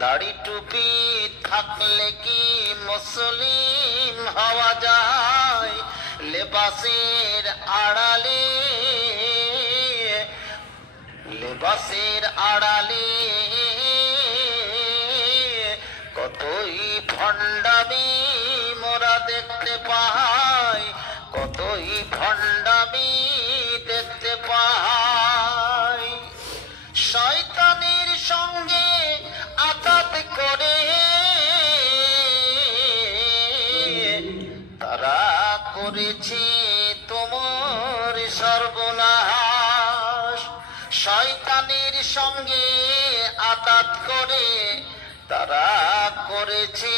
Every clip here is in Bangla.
দাড়ি টুপি থাকলে কি মুসলিম হওয়া যায়? লেবাসের আড়ালে কতই ভণ্ডামি মোরা দেখতে পাই, কতই ভণ্ডামি দেখতে পাই। শয়তানের সঙ্গে আঘাত করে তারা করেছে তোমার সর্বনাশ। শয়তানের সঙ্গে আঘাত করে তারা করেছে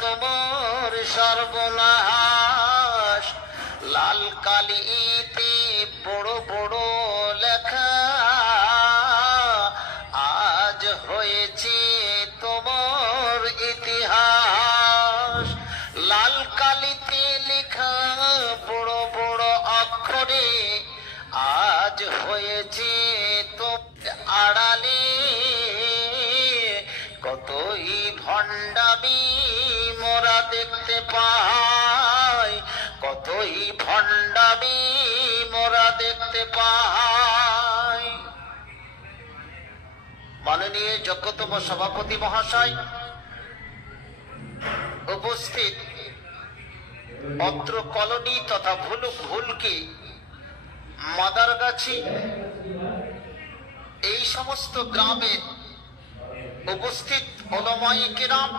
তোমার সর্বনাশ। লাল কালিতে বড় বড় লেখা আজ হয়েছে তোমার ইতিহাস। লাল কালিতে লেখা বড় বড় অক্ষরে আজ হয়েছে তোমার আড়ালে কতই ভণ্ডামি মোরা দেখতে পাই, কতই ভণ্ডামি মোরা দেখতে পাই। মাননীয় যোগ্যতম সভাপতি মহাশয়, উপস্থিত অত্র কলোনি তথা ভুলকি, মাদারগাছি, এই সমস্ত গ্রামের উপস্থিত ওলামায়ে কেরাম,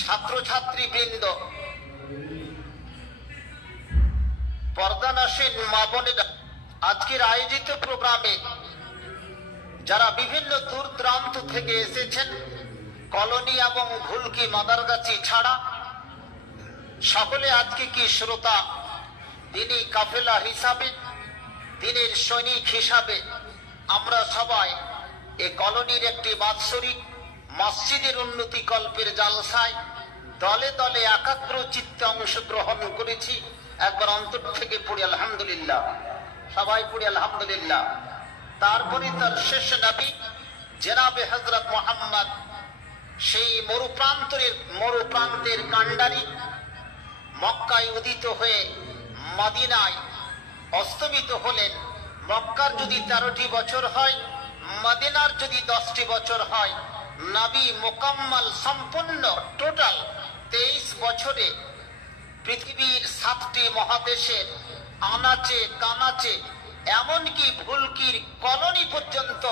ছাত্রছাত্রী বৃন্দ, পর্দানাসীন মা বোনেরা, আজকের আয়োজিত প্রোগ্রামে যারা বিভিন্ন দূর দূরান্ত থেকে এসেছেন, কলোনি এবং ভুলকি মাদারগাছি ছাড়া সকলে আজকে কি শ্রোতা, দিনী কাফেলা হিসাবে, দিনের সৈনিক হিসাবে আমরা সবাই এই কলোনির একটি বাৎসরিক মসজিদের উন্নতি কল্পের জালসায় দলে দলে একাগ্র চিত্তে অংশগ্রহণ করেছি। একবার অন্তর থেকে পড়ি আলহামদুলিল্লাহ, সবাই পড়ি আলহামদুলিল্লাহ। তারপরে তার শেষ নবী জনাবে হযরত মুহাম্মদ সেই মরুপ্রান্তের কান্ডারি মক্কায় উদিত হয়ে মদিনায় অস্তমিত হলেন। মক্কার যদি 13টি বছর হয়, মদিনার যদি 10টি বছর হয়, নবী মোকাম্মল সম্পূর্ণ টোটাল 23 বছরে পৃথিবীর 7টি মহাদেশের আনাচে কানাচে এমনকি ভুলকির কলোনি পর্যন্ত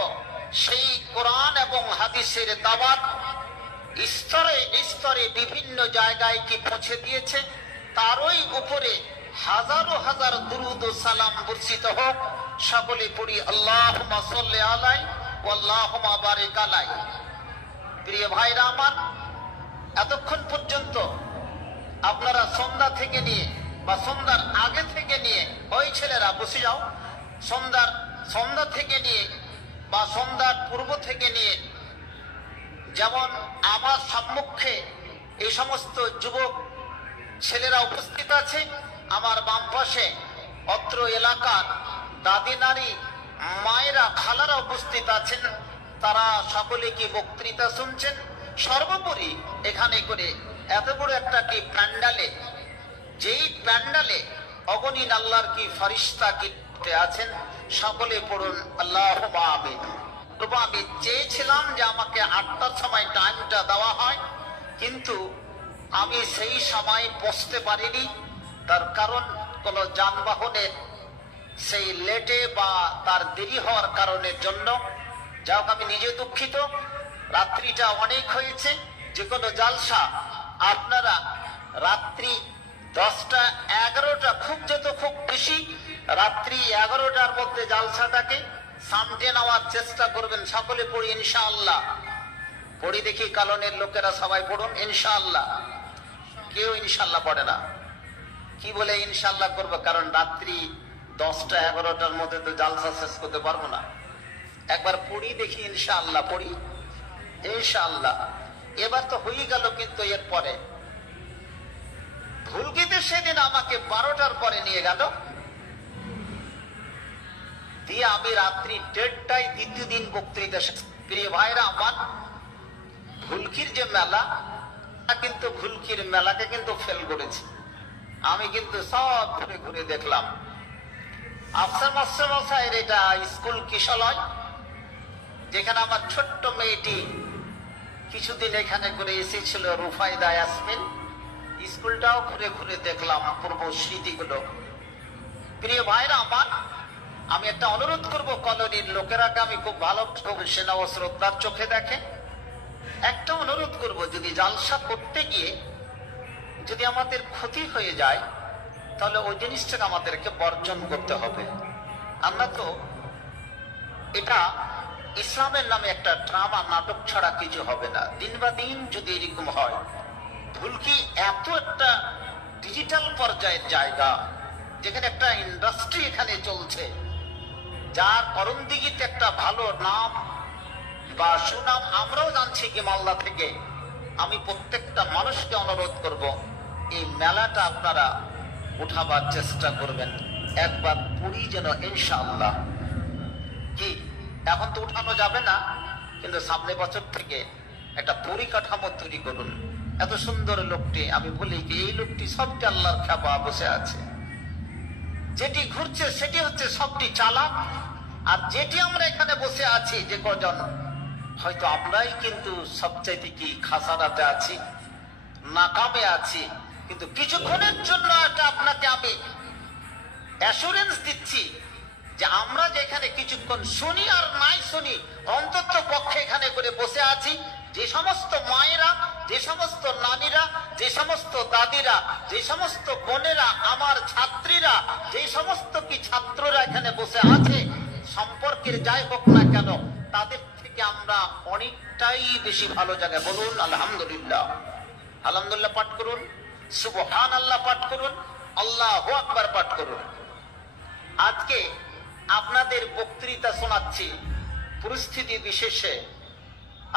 সেই কোরআন এবং হাদিসের দাওয়াত স্তরে স্তরে বিভিন্ন জায়গায় কি পৌঁছে দিয়েছে। তারই উপরে হাজারো হাজার দুরুদ ও সালাম বর্ষিত হোক। সকলে পড়ি আল্লাহুম্মা সাল্লি আলাইহি ওয়া আল্লাহুম্মা বারিক আলাইহি। প্রিয় ভাইরা আমার, এতক্ষণ পর্যন্ত আপনারা সন্ধ্যা থেকে নিয়ে বা সন্ধ্যার আগে থেকে নিয়ে, ওই ছেলেরা বসে যাও, সন্ধ্যা থেকে নিয়ে বা সন্ধ্যার পূর্ব থেকে নিয়ে, যেমন আমার সম্মুখে এই সমস্ত যুবক ছেলেরা উপস্থিত আছে, আমার বাম পাশে অত্র এলাকার দাদি নারী মায়েরা খালারা উপস্থিত আছেন। তারা সকলে কি বক্তৃতা শুনছেন। সর্বোপরি এখানে করে এত বড় একটা কি প্যান্ডালে, যেই প্যান্ডালে অগণিত আল্লাহর কি ফেরেশতা কি আছেন, সকলে পড়ুন আল্লাহুম্মা আমিন। তবে আমি চেয়েছিলাম যে আমাকে 8টার সময় টাইমটা দেওয়া হয়, কিন্তু আমি সেই সময় পৌঁছতে পারিনি। তার কারণ কোন যানবাহনের সেই লেটে বা তার দেরি হওয়ার কারণের জন্য। যাক, আমি নিজে দুঃখিত, রাত্রিটা অনেক হয়েছে। যে কোনো জালসা আপনারা রাত্রি 10টা 11টা, খুব বেশি রাত্রি 11টার মধ্যে জালসাটাকে সামটে নেওয়ার চেষ্টা করবেন। সকলে পড়ি ইনশাআল্লাহ। পড়ি দেখি কালনের লোকেরা সবাই পড়ুন ইনশাআল্লাহ। কেউ ইনশাআল্লাহ পড়ে না, কি বলে ইনশাআল্লাহ করবো? কারণ রাত্রি 10টা 11টার মধ্যে তো জালসা শেষ করতে পারবো না। একবার পড়ি দেখি ইনশাআল্লাহ, পড়ি ইনশাআল্লাহ। এবার তো হয়ে গেল, কিন্তু এর পরে ভুলকিতে সেদিন আমাকে 12টার পরে নিয়ে গেল, দিয়ে আমি রাত্রি 1:30টায় দ্বিতীয় দিন বক্তৃতা। প্রিয় ভাইরা আমার, ভুল ভুলকির যে মেলা, কিন্তু ভুলকির মেলাকে কিন্তু ফেল করেছে। আমি কিন্তু সব ঘুরে ঘুরে দেখলাম। আফসার মাস্টার মশাইয়ের এটা স্কুল কিশলয়, যেখানে আমার ছোট্ট মেয়েটি কিছুদিন এখানে করে এসেছিল, রুফাইদা ইয়াসমিন। স্কুলটাও ঘুরে ঘুরে দেখলাম, পূর্ব স্মৃতিগুলো। প্রিয় ভাইরা আমার, আমি একটা অনুরোধ করব, কলোনির লোকেরাকে আমি খুব ভালো সেনা ও শ্রদ্ধার চোখে দেখে। একটা অনুরোধ করব, যদি জালসা করতে গিয়ে যদি আমাদের ক্ষতি হয়ে যায়, তাহলে ওই জিনিসটাকে আমাদেরকে বর্জন করতে হবে। আমরা তো এটা ইসলামের নামে একটা ড্রামা নাটক ছাড়া কিছু হবে না। দিন বা দিন যদি এরকম হয়, ভুলকি এত একটা ডিজিটাল পর্যায়ের জায়গা, যেখানে একটা ইন্ডাস্ট্রি এখানে চলছে, যার করণদিঘিতে একটা ভালো নাম বা সুনাম আমরাও জানছি কি মালদা থেকে। আমি প্রত্যেকটা মানুষকে অনুরোধ করব, এই মেলাটা আপনারা উঠাবার চেষ্টা করবেন। একবার পুরী যেন ইনশাআল্লাহ, কি এখন তো উঠানো যাবে না, কিন্তু সামনে বছর থেকে একটা পরিকাঠামো তৈরি করুন। এত সুন্দর লোকটি, আমি বলি কি এই লোকটি সবটি আল্লাহর খেপা বসে আছে। যেটি ঘুরছে সেটি হচ্ছে সবটি চালাক, আর যেটি আমরা এখানে বসে আছি যে কজন, হয়তো আমরাই কিন্তু সবচাইতে কি খাসারাতে আছি, নাকামে আছি। কিন্তু কিছুক্ষণের জন্য এটা আপনাকে আমি অ্যাসুরেন্স দিচ্ছি যে আমরা যেখানে কিছুক্ষণ শুনি আর নাই শুনি, অন্তত পক্ষে এখানে করে বসে আছি, যে সমস্ত মায়েরা, যে সমস্ত নানীরা, যে সমস্ত দাদিরা, যে সমস্ত বোনেরা, আমার ছাত্রীরা, যে সমস্ত কি ছাত্ররা এখানে বসে আছে, সম্পর্কের যাই হোক না কেন, তাদের থেকে আমরা অনেকটাই বেশি ভালো জায়গায়। বলুন আলহামদুলিল্লাহ। আলহামদুলিল্লাহ পাঠ করুন, সুবহানাল্লাহ পাঠ করুন, আল্লাহু আকবার পাঠ করুন। আজকে আপনাদের বক্তৃতা শোনাচ্ছি পরিস্থিতি বিশেষে।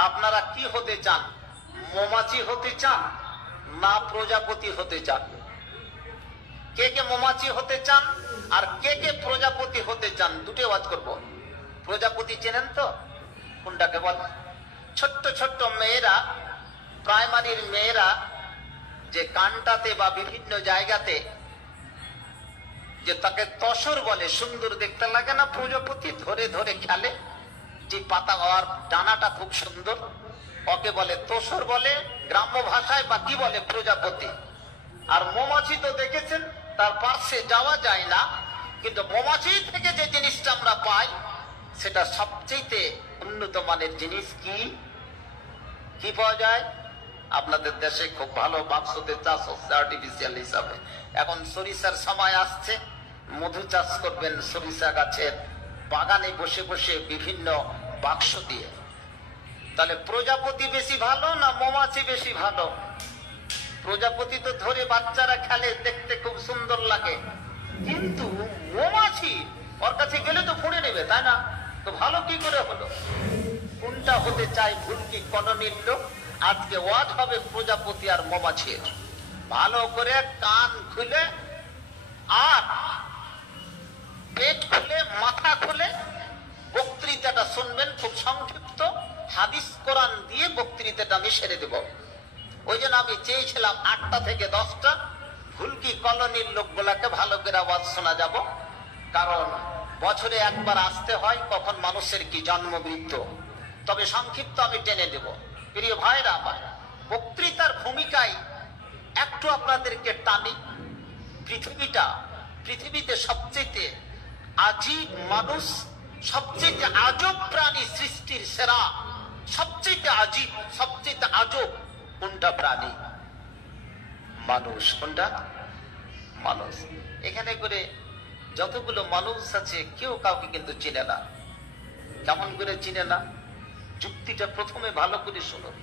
আপনারা কি হতে চান? মৌমাছি হতে চান না প্রজাপতি হতে চান? কে কে মৌমাছি হতে চান আর কে কে প্রজাপতি হতে চান? দুটো ওয়াজ করব। প্রজাপতি চেনেন তো? কোনটাকে বল? ছোট্ট ছোট্ট মেয়েরা, প্রাইমারির মেয়েরা, যে কানটাতে বা বিভিন্ন জায়গাতে যে তাকে তসর বলে, সুন্দর দেখতে লাগে না? প্রজাপতি ধরে ধরে খেলে, যে পাতা আর ডানাটা খুব সুন্দর, ওকে বলে তসর বলে গ্রাম্য ভাষায়, বা কি বলে? প্রজাপতি। আর মৌমাছি তো দেখেছেন, তার পার্শ্বে যাওয়া যায় না, কিন্তু মৌমাছি থেকে যে জিনিসটা আমরা পাই সেটা সবচেয়ে উন্নত মানের জিনিস। কি কি পাওয়া যায়? আপনাদের দেশে খুব ভালো বাক্সতে চাষ হচ্ছে আর্টিফিশিয়াল হিসাবে। এখন সরিষার সময় আসছে, মধু চাষ করবেন সরিষা গাছের বাগানে বসে বসে বিভিন্ন বাক্স দিয়ে। তাহলে প্রজাপতি বেশি ভালো না মৌমাছি বেশি ভালো? প্রজাপতি তো ধরে বাচ্চারা খেলে, দেখতে খুব সুন্দর লাগে, কিন্তু মৌমাছি ওর কাছে গেলে তো ফুঁড়ে নেবে, তাই না? তো ভালো কি করে হলো? কোনটা হতে চাই? ভুল কি কলোনির লোক? আজকে ওয়াজ হবে প্রজাপতি আর মৌমাছির। ভালো করে কান খুলে আর পেট খুলে মাথা খুলে বক্তৃতাটা শুনবেন। খুব সংক্ষিপ্ত হাদিস কোরআন দিয়ে বক্তৃতাটা আমি সেরে দেব। ওই জন্য আমি চেয়েছিলাম 8টা থেকে 10টা ভুলকি কলোনির লোকগুলাকে ভালো করে আওয়াজ শোনা যাব, কারণ বছরে একবার আসতে হয়, কখন মানুষের কি জন্ম মৃত্যু। তবে সংক্ষিপ্ত আমি টেনে দেব। প্রিয় ভাইরা আমার, বক্তৃতার ভূমিকায় একটু আপনাদেরকে টানি। পৃথিবীতে সবচেয়ে আজীব মানুষ, সবচেয়ে আজব প্রাণী, সৃষ্টির সেরা, সবচেয়ে আজীব, সবচেয়ে আজব কোনটা প্রাণী? মানুষ। কোনটা? মানুষ। এখানে করে যতগুলো মানুষ আছে, কেউ কাউকে কিন্তু চিনে না। কেমন করে চিনে না? যুক্তিটা প্রথমে ভালো করে শুনুন।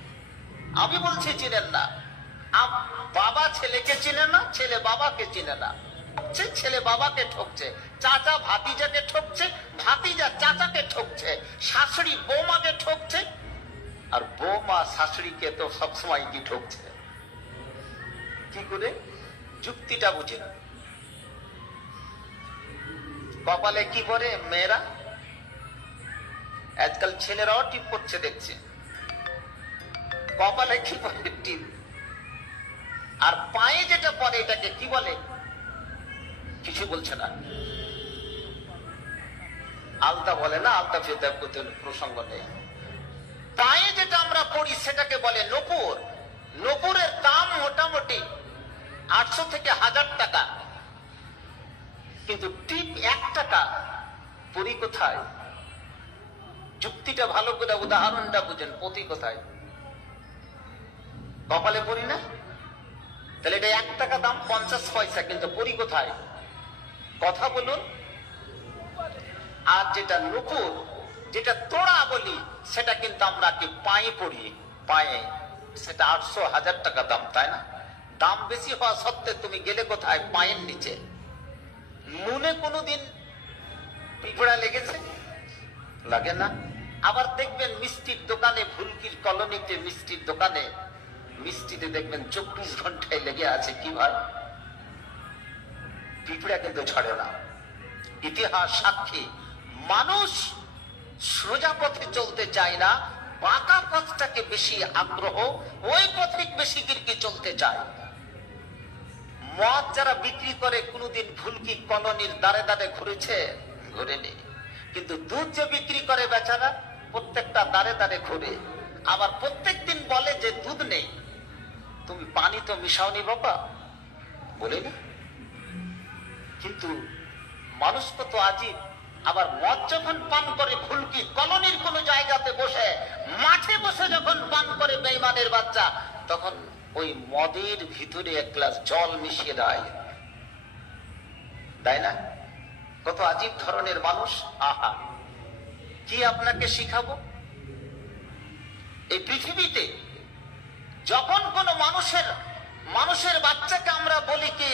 আমি বলছি চিনেন না। বাবা ছেলেকে চিনে না, ছেলে বাবাকে চিনে না। ছেলে বাবাকে ঠকছে, চাচা ভাতিজাকে ঠকছে, ভাতিজা চাচাকে ঠকছে, শাশুড়ি বৌমাকে ঠকছে, আর বৌমা শাশুড়িকে তো সবসময় কি ঠকছে। কি করে? যুক্তিটা বুঝে না। কপালে কি পরে মেয়েরা? আজকাল ছেলেরাও টিপ করছে দেখছে। কপালে কি বলে? টিপ। আর পায়ে যেটা পরে এটাকে কি বলে? কিছু বলছে না। আলতা বলে না, আলতা ফেতা প্রসঙ্গ নেই। পায়ে যেটা আমরা পড়ি সেটাকে বলে নূপুর। নূপুরের দাম মোটামুটি 800 থেকে 1000 টাকা, কিন্তু টিপ 1 টাকা। পরি কোথায়? যুক্তিটা ভালো করে, উদাহরণটা বুঝেন। পতি কোথায়? কপালে পরি না? তাহলে এটা 1 টাকা দাম, 50 পয়সা, কিন্তু পরি কোথায়? কথা বলুন। আর যেটা নূপুর, যেটা তোড়া বলি, সেটা কিন্তু আমরা কি পায়ে পড়ি, পায়ে। সেটা 800-1000 টাকা দাম, তাই না? দাম বেশি হওয়া সত্ত্বে তুমি গেলে কোথায়? পায়ের নিচে। নুনে কোনোদিন পিঁপড়া লেগেছে? লাগে না। আবার দেখবেন মিষ্টির দোকানে, ভুলকির কলোনিতে মিষ্টির দোকানে, মিষ্টিতে দেখবেন 24 ঘন্টায় লেগে আছে। কি ভাই? পিঁপড়া কিন্তু ছড়ে না। ইতিহাস সাক্ষী, মানুষ সোজা পথে চলতে চায় না, বাঁকা পথটাকে বেশি আগ্রহ, ওই পথে বেশি কিরকি চলতে চায়। মদ যারা বিক্রি করে, কোনোদিন ভুলকি কলোনির দ্বারে দ্বারে ঘুরেছে? ঘুরেনি। কিন্তু দুধ যে বিক্রি করে বেচারা, প্রত্যেকটা দ্বারে দ্বারে ঘুরে। আবার প্রত্যেকদিন বলে যে দুধ নেই। তুমি পানি তো মিশাওনি বাবা, বলেনি। কিন্তু মানুষ কত আজীব। আবার মদ যখন পান করে ভুলকি কলোনির কোন জায়গাতে বসে, মাঠে বসে যখন পান করে বেঈমানের বাচ্চা, তখন ওই মদের ভিতরে 1 গ্লাস জল মিশিয়ে দেয় না? কত আজীব ধরনের মানুষ। আহা, কি আপনাকে শিখাবো? এই পৃথিবীতে যখন কোন মানুষের বাচ্চাকে আমরা বলি কি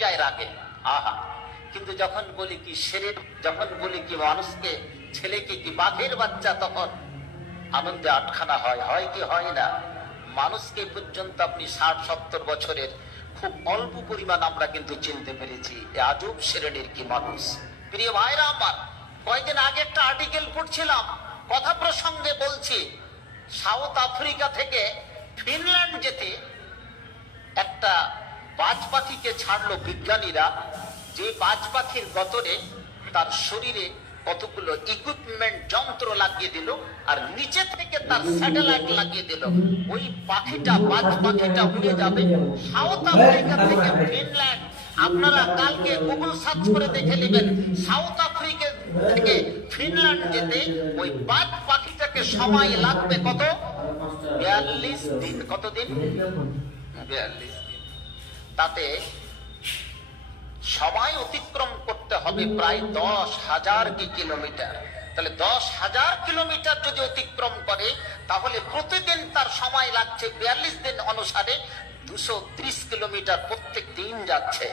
যায় রাগে, আহা, কিন্তু যখন বলি কি শেরের, যখন বলি কি মানুষকে, ছেলেকে কি বাঘের বাচ্চা, তখন আনন্দে আটখানা হয় কি হয় না? মানুষকে পর্যন্ত আপনি 60-70 বছরের খুব অল্প পরিমাণ আমরা কিন্তু চিনতে পেরেছি। আজব শ্রেণীর কি মানুষ। প্রিয় ভাইরা আমার, কয়েকদিন আগে একটা আর্টিকেল পড়ছিলাম, কথা প্রসঙ্গে বলছি। সাউথ আফ্রিকা থেকে ফিনল্যান্ড যেতে একটা বাজ পাখিকে ছাড়লো বিজ্ঞানীরা। যে বাজ পাখির গতরে তার শরীরে কতগুলো ইকুইপমেন্ট, যন্ত্র লাগিয়ে দিল, আর নিচে থেকে তার স্যাটেলাইট লাগিয়ে দিল। ওই পাখিটা, বাজ পাখিটা উড়ে যাবে সাউথ আফ্রিকা থেকে ফিনল্যান্ড। আপনারা কালকে গুগল সার্চ করে দেখে নেবেন, সাউথ আফ্রিকা থেকে ফিনল্যান্ড যেতে ওই বাজ পাখিটাকে সময় লাগবে কত? 42 দিন। কতদিন? 42 দিন। তাতে সময় অতিক্রম করতে হবে প্রায় 10,000 কিলোমিটার। তাহলে 10,000 কিলোমিটার যদি অতিক্রম করে, তাহলে প্রতিদিন তার সময় লাগছে 42 দিন অনুসারে 230 কিলোমিটার প্রত্যেক দিন যাচ্ছে।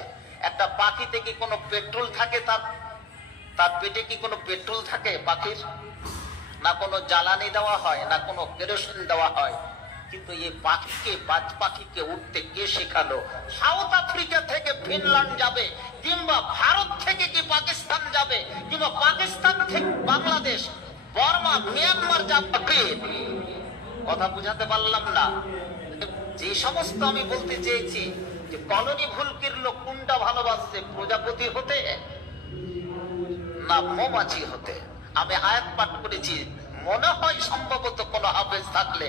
একটা পাখিতে কি কোনো পেট্রোল থাকে? তার পেটে কি কোনো পেট্রোল থাকে পাখির? না কোনো জ্বালানি দেওয়া হয়, না কোনো কেরোসিন দেওয়া হয়। কিন্তু এই পাখিকে, বাজ পাখিকে উঠতে কে শেখালো? সাউথ আফ্রিকা থেকে ফিনল্যান্ড যাবে, কিংবা ভারত থেকে কি পাকিস্তান যাবে, কিংবা পাকিস্তান থেকে বাংলাদেশ, বর্মা, মিয়ানমার যাবে। কথা বুঝাতে পারলাম না? যে সমস্ত আমি বলতে চেয়েছি যে কলোনি ভুলকির লোক কোনটা ভালোবাসছে, প্রজাপতি হতে না মৌমাছি হতে? আমি আয়াত পাঠ করেছি, মনে হয় সম্ভবত কোন হাফেজ থাকলে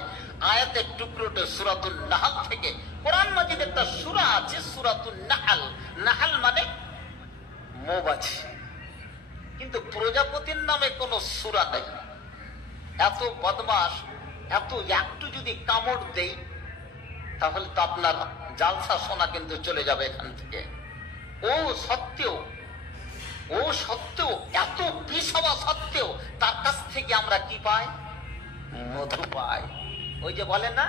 আয়াতের টুকরোটা সূরাতুন নাহল থেকে। কোরআন মাজিদে একটা সূরা আছে সূরাতুন নাহল। নাহল মানে মৌমাছি, কিন্তু প্রজাপতির নামে কোন সূরা নেই। এত বদমাস, এত একটু যদি কামড় দেই, তাহলে তো আপনার জালসা শোনা কিন্তু চলে যাবে এখান থেকে। ও সত্ত্বেও, এত বিষ হওয়া সত্ত্বেও তার কাছ থেকে আমরা কি পাই? মধু পাই। ওই যে বলে না,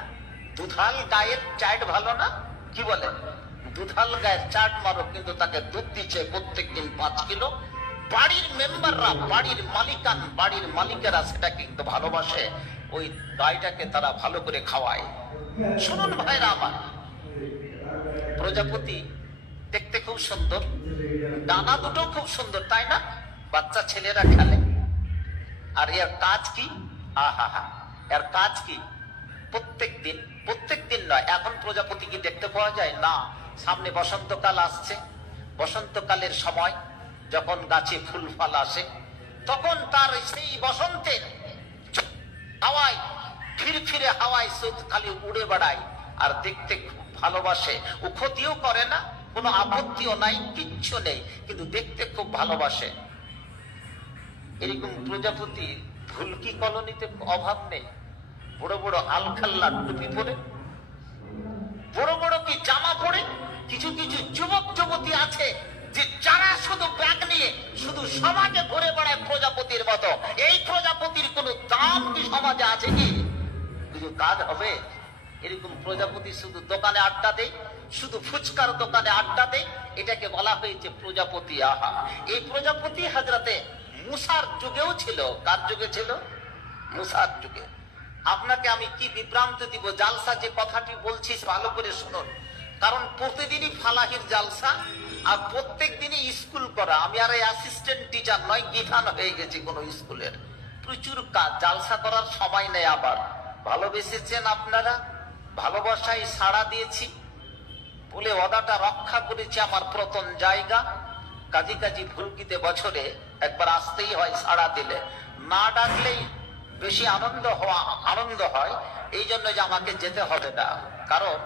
দুধাল গায়ের চাট ভালো না? কি বলে? দুধাল গায়ের চাট মারো, কিন্তু তাকে দুধ দিচ্ছে প্রত্যেকদিন 5 কিলো। বাড়ির মেম্বাররা, বাড়ির মালিকান, বাড়ির মালিকেরা সেটা কিন্তু ভালোবাসে। ওই গাইটাকে তারা ভালো করে খাওয়ায়। শুনুন ভাইরা আমার, প্রজাপতি দেখতে খুব সুন্দর, ডানা দুটো খুব সুন্দর, তাই না? বাচ্চা ছেলেরা খেলে। আর এর কাজ কি? আহা, এর কাজ কি? প্রত্যেক দিন নয়। এখন প্রজাপতি কি দেখতে পাওয়া যায় না? সামনে বসন্তকাল আসছে, বসন্তকালের সময় যখন গাছে ফুল ফল আসে, তখন তার সেই বসন্তের হাওয়ায়, ফিরফিরে হাওয়ায় শুধু খালি উড়ে বেড়ায় আর দেখতে খুব ভালোবাসে। ও ক্ষতিও করে না, কোনো আপত্তিও নাই, কিচ্ছু নেই, কিন্তু দেখতে খুব ভালোবাসে। এরকম প্রজাপতি ভুলকি কলোনিতে অভাব নেই। বড় বড় আলখাল্লা টুপি পরে, বড় বড় কি জামা পরে কিছু কিছু যুবক যুবতী আছে যে যারা শুধু ব্যাগ নিয়ে শুধু সমাজে ঘুরে বেড়ায় প্রজাপতির মতো। এই প্রজাপতির কোন দাম কি সমাজে আছে কি? কিছু কাজ হবে? এরকম প্রজাপতি শুধু দোকানে আড্ডা দেয়, শুধু ফুচকার দোকানে আড্ডা দেয়, এটাকে বলা হয়েছে প্রজাপতি। আহা, এই প্রজাপতি হযরতে মুসার যুগেও ছিল। কার যুগে ছিল? মুসার যুগে। আপনাকে আমি কি বিভ্রান্ত দিব? জালসা যে কথাটি বলছি ভালো করে শুনুন, কারণ প্রতিদিনই ফালাহির জালসা আর প্রত্যেক দিনই স্কুল করা। আমি আর অ্যাসিস্ট্যান্ট টিচার নয়, গিধান হয়ে গেছি কোন স্কুলের। প্রচুর কাজ, জালসা করার সময় নেই। আবার ভালোবেসেছেন আপনারা, ভালোবাসায় সাড়া দিয়েছি বলে ওদাটা রক্ষা করেছি আমার প্রথম জায়গা। কাজী কাজী ভুলকিতে বছরে একবার আসতেই হয়, সাড়া দিলে। না ডাকলেই বেশি আনন্দ হয়, এই জন্য যে আমাকে যেতে হবে না। কারণ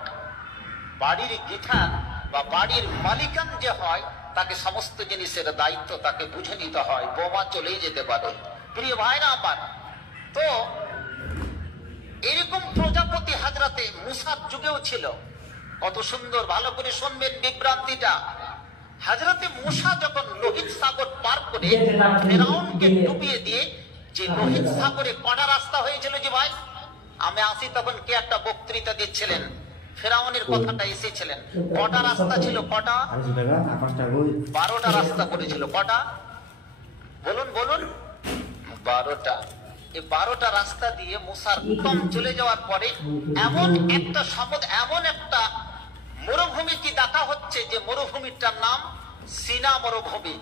বাড়ির গিঠান বা বাড়ির মালিকান যে হয়, তাকে সমস্ত জিনিসের দায়িত্ব তাকে বুঝে নিতে হয়। বোমা চলেই যেতে পারে। প্রিয় ভাইরা আমার, তো এরকম প্রজাপতি হযরতে মুসার যুগেও ছিল। কত সুন্দর, ভালো করে শুনবেন বিভ্রান্তিটা। হযরতে মুসা যখন লোহিত সাগর পার করে ফেরাউনকে ডুবিয়ে দিয়ে, যে লোহিত সাগরে কটা রাস্তা হয়েছিল যে ভাই, আমি আসি তখন কে একটা বক্তৃতা দিচ্ছিলেন, ফেরাউনের কথাটা এসেছিলেন। কটা রাস্তা ছিল? কটা? 12টা রাস্তা করেছিল। কটা বলুন বলুন? 12টা। এই 12টা রাস্তা দিয়ে মুসার কম চলে যাওয়ার পরে এমন একটা এমন একটা মরুভূমি কি দেখা হচ্ছে, যে মরুভূমিটার নাম সিনা মরুভূমি।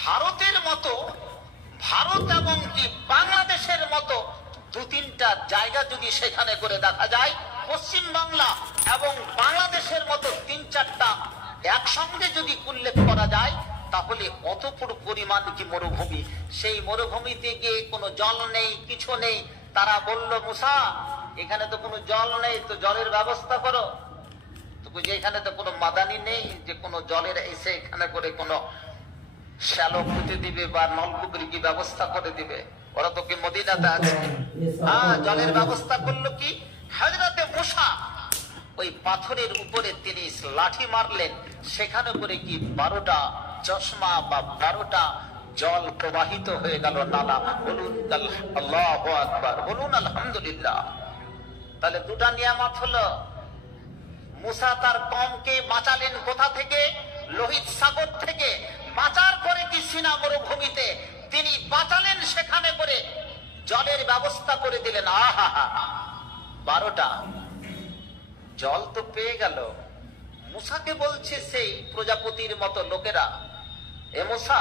ভারতের মতো, ভারত এবং কি বাংলাদেশের মতো 2-3টা জায়গা যদি সেখানে করে দেখা যায়, পশ্চিম বাংলা এবং বাংলাদেশের মতো 3-4টা একসঙ্গে যদি উল্লেখ করা যায়, তাহলে অত পরিমাণ কি মরুভূমি। সেই মরুভূমিতে গিয়ে কোনো জল নেই, কিছু নেই। তারা বলল, মুসা এখানে তো কোনো জল নেই, তো জলের ব্যবস্থা করো। তো এখানে তো কোনো মাদানি নেই যে কোনো জলের এসে এখানে করে কোনো শ্যালো পুঁতে দিবে বা নলকূপের কি ব্যবস্থা করে দিবে। ওরা তো কি মদিনাতে আছে। জলের ব্যবস্থা করলো কি হযরতে মুসা? ওই পাথরের উপরে তিনি লাঠি মারলেন, সেখানে করে কি 12টা চশমা বা 12টা জল প্রবাহিত হয়ে গেল, নালা। বলুন আল্লাহু আকবার, বলুন আলহামদুলিল্লাহ। তাহলে 2টা নিয়ামত হলো। মুসা তার কওমকে বাঁচালেন কোথা থেকে? লোহিত সাগর থেকে। বাঁচার পরে কি সিনা মরুভূমিতে তিনি বাঁচালেন, সেখানে করে জলের ব্যবস্থা করে দিলেন। আহা, 12টা জল তো পেয়ে গেল। মুসাকে বলছে সেই প্রজাপতির মতো লোকেরা, এ মুসা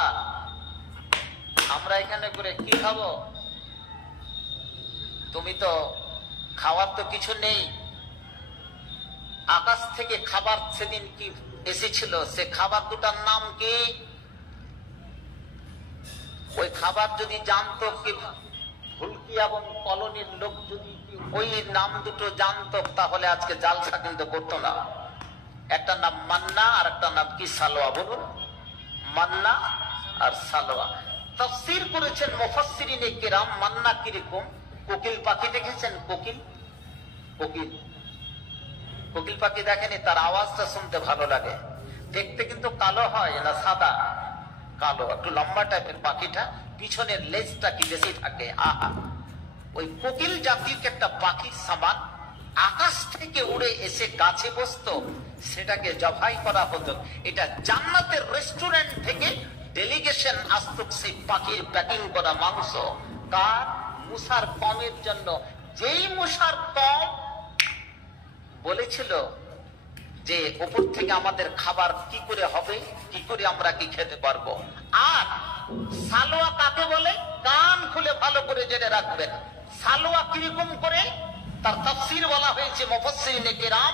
আমরা এখানে করে কি খাবো? তুমি তো খাওয়ার তো কিছু নেই। আকাশ থেকে খাবার সেদিন কি এসেছিল, সে খাবার দুটার নাম কি? ওই খাবার যদি জানতো কি ভুলকি এবং কলোনির লোক যদি ওই নাম দুটো জানতো, তাহলে আজকে জালসা কিন্তু করতো না। একটা নাম মান্না আর একটা নাম কি? সালোয়া। বলুন, মান্না আর সালোয়া। তাফসীর করেছেন মুফাসসিরিনে কিরাম। মান্না কিরকম? কোকিল পাখি দেখেছেন? কোকিল কোকিল পাখি দেখেনি? তার আওয়াজটা শুনতে ভালো লাগে। দেখতে কিন্তু কালো হয় না, সাদা কালো, একটু লম্বা টাইপের পাখিটা, পিছনের লেজটা কি বেশি থাকে। আহা, ওই কোকিল জাতির একটা পাখির সামান আকাশ থেকে উড়ে এসে গাছে বসতো, সেটাকে জবাই করা হতো। এটা জান্নাতের রেস্টুরেন্ট থেকে ডেলিগেশন আসতো সেই পাখির প্যাকিং করা মাংস। কার? মুসার কমের জন্য। যেই মুসার কম বলেছিল যে উপর থেকে আমাদের খাবার কি করে হবে, কি করে আমরা কি খেতে পারবো। আর সালোয়া কাকে বলে? কান খুলে ভালো করে জেনে রাখবেন। সালোয়া কিরকম করে? তার তাফসীর বলা হয়েছে মুফাসসিরিনে কেরাম,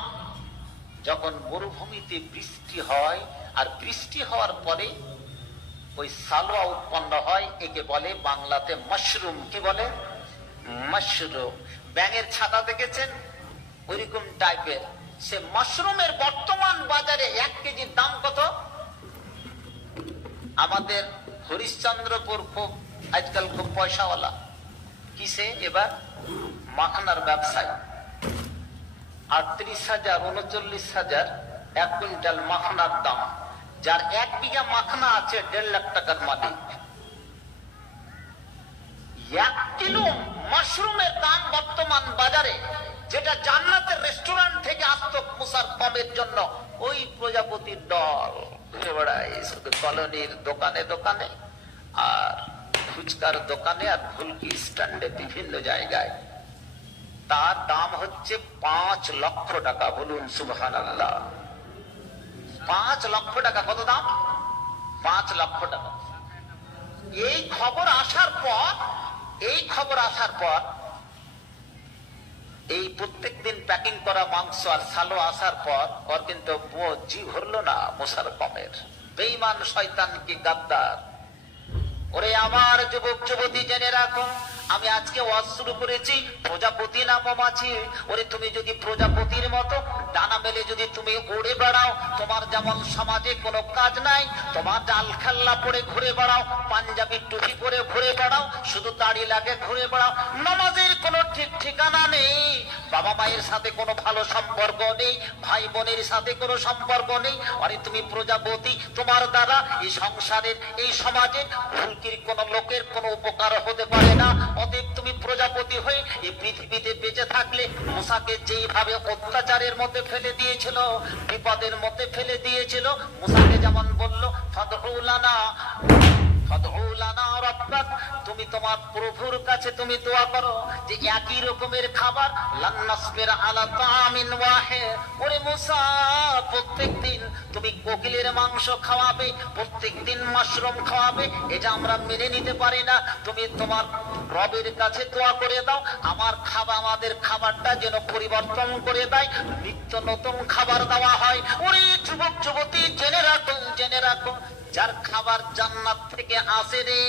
যখন মরুভূমিতে বৃষ্টি হয় আর বৃষ্টি হওয়ার পরে ওই সালোয়া উৎপন্ন হয়, একে বলে বাংলাতে মাশরুম। কি বলে? মাশরুম। ব্যাঙের ছাতা দেখেছেন? ওইরকম টাইপের সে মাশরুমের বর্তমান বাজারে 1 কেজির দাম কত? আমাদের হরিশ্চন্দ্রপুর খুব আজকাল খুব পয়সাওয়ালা। কিসে? এবার মাখনার ব্যবসায়। 38,000 39,000 1 কুইন্টাল মাখনার দাম। যার 1 বিঘা মাখনা আছে 1.5 লাখ টাকার মালিক। 1 কিলো মাশরুমের দাম বর্তমান বাজারে, যেটা জান্নাতের রেস্টুরেন্ট থেকে আসতো মুসার কমের জন্য, ওই প্রজাপতির দল ঘুরে বেড়ায় শুধু কলোনির দোকানে দোকানে আর ফুচকার দোকানে আর ফুলকি স্ট্যান্ডে বিভিন্ন জায়গায়। তার দাম হচ্ছে 5 লক্ষ টাকা। বলুন সুবহানাল্লাহ। 5 লক্ষ টাকা। কত দাম? 5 লক্ষ টাকা। এই খবর আসার পর এই প্রত্যেক দিন প্যাকিং করা মাংস আর সালো আসার পর ওর কিন্তু জি ভরলো না মুসার কমের। বেঈমান শয়তান কি গাদ্দার। ওরে আমার যুবক যুবতী, জেনে রাখো, আমি আজকে ওয়াজ শুরু করেছি প্রজাপতি না মৌমাছি। ওরে তুমি যদি প্রজাপতির মতো ডানা মেলে যদি তুমি উড়ে বেড়াও, তোমার যেমন সমাজে কোনো কাজ নাই, তোমার জাল খেলনা পরে ঘুরে বেড়াও, পাঞ্জাবি টুপি পরে ঘুরে বেড়াও, শুধু দাড়ি লাগে ঘুরে বেড়াও, নামাজের কোনো ঠিক ঠিকানা নেই, বাবা মায়ের সাথে কোনো ভালো সম্পর্ক নেই, ভাই বোনের সাথে কোনো সম্পর্ক নেই, আরে তুমি প্রজাপতি। তোমার দ্বারা এই সংসারের এই সমাজে ভুলকির কোন লোকের কোনো উপকার হতে পারে না। অতএব তুমি প্রজাপতি হয়ে এই পৃথিবীতে বেঁচে থাকলে মুসাকে যেইভাবে অত্যাচারের মধ্যে ফেলে দিয়েছিল, বিপদের মধ্যে ফেলে দিয়েছিল, মুসাকে যেমন বললো ফাদউ লানা রাব্বাক, তুমি তোমার প্রভুর কাছে তুমি দোয়া করো যে একই রকমের খাবার, লান নাসবিরা আলা তাআমিন ওয়াহিদ। ওরে মুসা, প্রত্যেকদিন তুমি কোকিলের মাংস খাওয়াবে, প্রত্যেকদিন মাশরুম খাওয়াবে, এটা আমরা মেনে নিতে পারি না। তুমি তোমার রবের কাছে দোয়া করে দাও আমাদের খাবারটা যেন পরিবর্তন করে দেয়, নিত্য নতুন খাবার দেওয়া হয়। ওরে যুবক যুবতী, জেনে রাখো, যার খাবার জান্নাত থেকে আসে রে,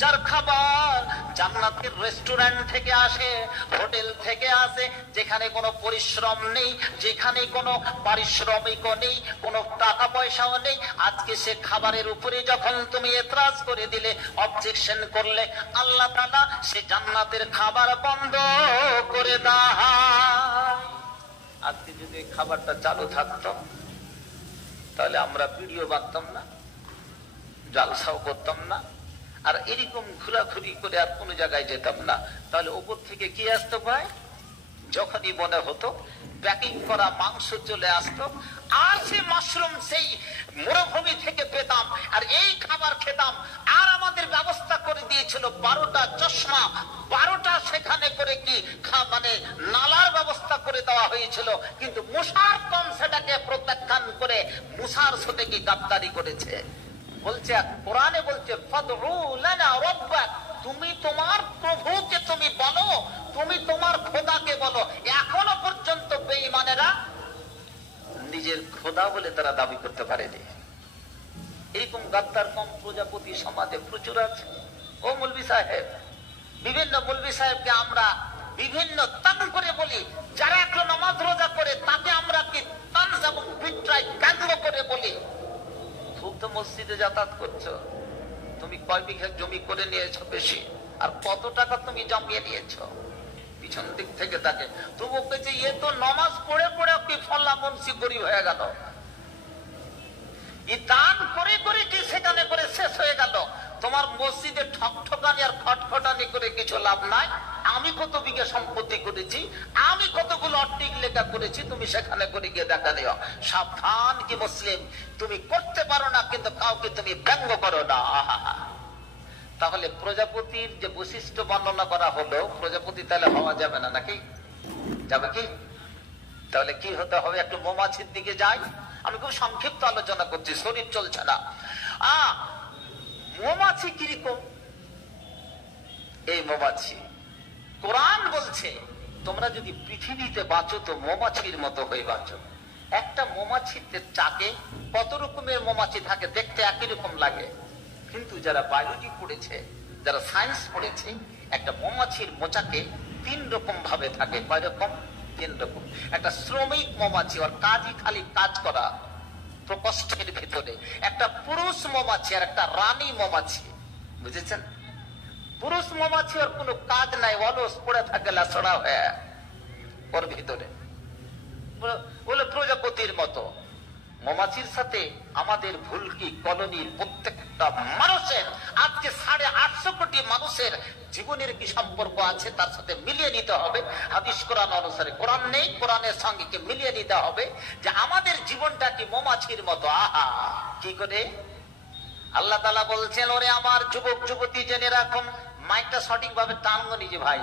যার খাবার জান্নাতের রেস্টুরেন্ট থেকে আসে, হোটেল থেকে আসে, যেখানে কোনো পরিশ্রম নেই, যেখানে কোনো পারিশ্রমিকও নেই, কোনো টাকা পয়সাও নেই, আজকে সে খাবারের উপরে যখন তুমি এতরাজ করে দিলে, অবজেকশন করলে, আল্লাহ তাআলা সে জান্নাতের খাবার বন্ধ করে দেয়। আজকে যদি খাবারটা চালু থাকতো তাহলে আমরা ভিডিও বাঁধতাম না, জালসাও করতাম না, আর এরকম ঘোরাঘুরি করে আর কোনো জায়গায় যেতাম না। তাহলে উপর থেকে কি আসতো ভাই? যখনই মনে হতো প্যাকিং করা মাংস চলে আসতো, আর সে মাশরুম সেই মরুভূমি থেকে পেতাম, আর এই খাবার খেতাম। আর আমাদের ব্যবস্থা করে দিয়েছিল 12টা চশমা, 12টা সেখানে করে কি মানে নালার ব্যবস্থা করে দেওয়া হয়েছিল। কিন্তু মুসার কম সেটাকে প্রত্যাখ্যান করে মুসার সাথে কি গাদ্দারি করেছে। বলছে কোরআনে বলছে ফাদউ লানা রাব্বাক, তুমি তোমার প্রভুকে তুমি বলো, তুমি তোমার খোদাকে বলো। এখনো পর্যন্ত বেঈমানেরা নিজের খোদা বলে তারা দাবি করতে পারেনি। এরকম গাদ্দার কম প্রজাপতি সমাজে প্রচুর আছে। ও মৌলভী সাহেব, বিভিন্ন মৌলভী সাহেবকে আমরা বিভিন্ন তান করে বলি, যারা একটু নামাজ রোজা করে তাকে আমরা কি তানজ এবং বিট্রাই ব্যঙ্গ করে বলি। খুব তো মসজিদে যাতায়াত করছো, তুমি কয় বিঘা জমি করে নিয়েছো বেশি, আর কত টাকা তুমি জমিয়ে নিয়েছো, পিছন দিক থেকে তাকে তবু যে এ তো নামাজ পড়ে পড়ে কি ফল্লা মুন্সি গরিব হয়ে গেল, দান করে করে কি সেখানে করে শেষ হয়ে গেল। তোমার মসজিদে ঠকঠকানি আর খটখটানি করে কিছু লাভ নাই। আমি কত বিঘা সম্পত্তি করেছি, আমি কতগুলো অট্টিক লেখা করেছি, তুমি সেখানে করে গিয়ে দেখা নিও। সাবধান কি মুসলিম, তুমি করতে পারো না কিন্তু কাউকে তুমি ব্যঙ্গ করো না। তাহলে প্রজাপতির যে বৈশিষ্ট্য বর্ণনা করা হলো, প্রজাপতি তাহলে হওয়া যাবে না নাকি? যাবে কি? তাহলে কি হতে হবে? একটু মৌমাছির দিকে যাই। আমি খুব সংক্ষিপ্ত আলোচনা করছি, শরীর চলছে না। মৌমাছি কিরকম? এই মৌমাছি কোরআন বলছে তোমরা যদি পৃথিবীতে বাঁচো তো মৌমাছির মতো হয়ে বাঁচো। একটা মৌমাছিতে চাকে কত রকমের মৌমাছি থাকে, দেখতে একই রকম লাগে, কিন্তু যারা বায়োলজি পড়েছে, যারা সায়েন্স পড়েছে, একটা মৌমাছির মোচাকে 3 রকম ভাবে থাকে। কয় রকম? 3 রকম। একটা শ্রমিক মৌমাছি, ওর কাজই খালি কাজ করা প্রকোষ্ঠের ভিতরে। একটা পুরুষ মৌমাছি আর একটা রানী মৌমাছি, বুঝেছেন? পুরুষ মৌমাছি ওর কোনো কাজ নাই, অলস পড়ে থাকে লাছড়া হয়ে ওর ভিতরে, বলে প্রজাপতির মতো। মৌমাছির সাথে আমাদের ভুলকি কলোনির প্রত্যেকটা মানুষের, আজকে 850 কোটি মানুষের জীবনের কি সম্পর্ক আছে তার সাথে মিলিয়ে নিতে হবে। হাদিস কোরআন অনুসারে, কোরআন নেই, কোরআনের সঙ্গে কি মিলিয়ে নিতে হবে যে আমাদের জীবনটা কি মৌমাছির মতো। আহা, কি করে? আল্লাহ তাআলা বলছেন, ওরে আমার যুবক যুবতী জেনে রাখুন, মাইকটা সঠিক ভাবে টানবো নিজে ভাই।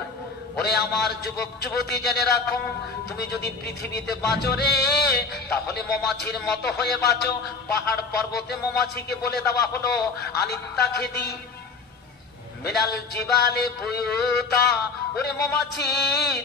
ওরে আমার যুবক যুবতী জেনে রাখুন, তুমি যদি পৃথিবীতে বাঁচো রে, তাহলে মৌমাছির মতো হয়ে বাঁচো। পাহাড় পর্বতে মৌমাছিকে বলে দেওয়া হলো, আনিত্তা খেদি মিনাল জিবালে বুয়ুতা। ওরে মৌমাছি,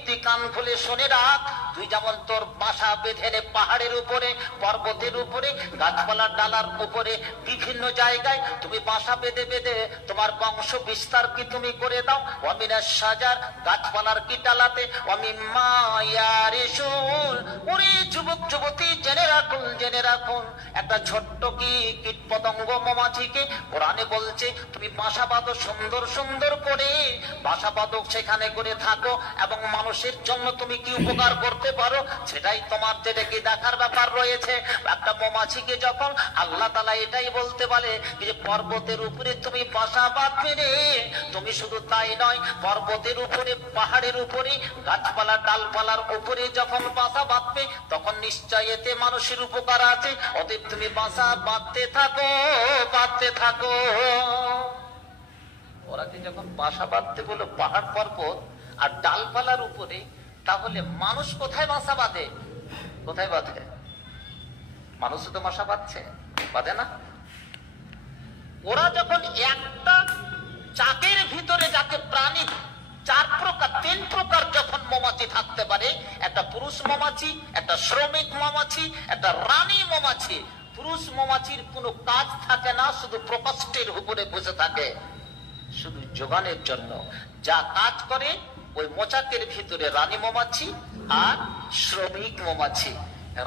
তুই কান খুলে শুনে রাখ, তুই যেমন তোর বাসা বেঁধে নে পাহাড়ের উপরে, পর্বতের উপরে, গাছপালার ডালার উপরে, বিভিন্ন জায়গায় তুমি বাসা বেঁধে বেঁধে তোমার বংশ বিস্তার কি তুমি করে দাও। ওয়ামিনাস সাজার, গাছপালার কি ডালাতে, ওয়ামিম্মা ইয়ারিসুন। ওরে যুবক যুবতী জেনে রাখুন, জেনে রাখুন, একটা ছোট্ট কি কীট পতঙ্গ মৌমাছিকে কোরআনে বলছে তুমি বাসা বাঁধো সুন্দর সুন্দর করে, বাসা বাঁধো, সেখানে করে থাকো, এবং মানুষের জন্য তুমি কি উপকার করতে পারো সেটাই তোমার যেটাকে দেখার ব্যাপার রয়েছে। একটা মৌমাছিকে যখন আল্লাহ তাআলা এটাই বলতে বলে যে পর্বতের উপরে তুমি বাসা বাঁধবে রে, তুমি শুধু তাই নয়, পর্বতের উপরে, পাহাড়ের উপরে, গাছপালা ডালপালার উপরে যখন বাসা বাঁধবে তখন নিশ্চয় এতে মানুষের উপকার আছে। অতএব তুমি বাসা বাঁধতে থাকো, বাঁধতে থাকো। ওরা কি যখন বাসা বাঁধতে বলো পাহাড় পর্বত আর ডালপালার উপরে, তাহলে মানুষ কোথায় বাসা বাঁধে? কোথায় বাঁধে? মানুষও তো বাসা বাঁধছে, বাঁধে না? ওরা যখন একটা চাকের ভিতরে, যাকে প্রাণী 4 প্রকার 3 প্রকার যখন মৌমাছি থাকতে পারে, একটা পুরুষ মৌমাছি, একটা শ্রমিক মৌমাছি, একটা রানী মৌমাছি। পুরুষ মৌমাছির কোনো কাজ থাকে না, শুধু প্রকোষ্ঠের উপরে বসে থাকে, শুধু যোগানের জন্য যা কাজ করে ওই মোচাকের ভিতরে রানী মৌমাছি আর শ্রমিক মৌমাছি।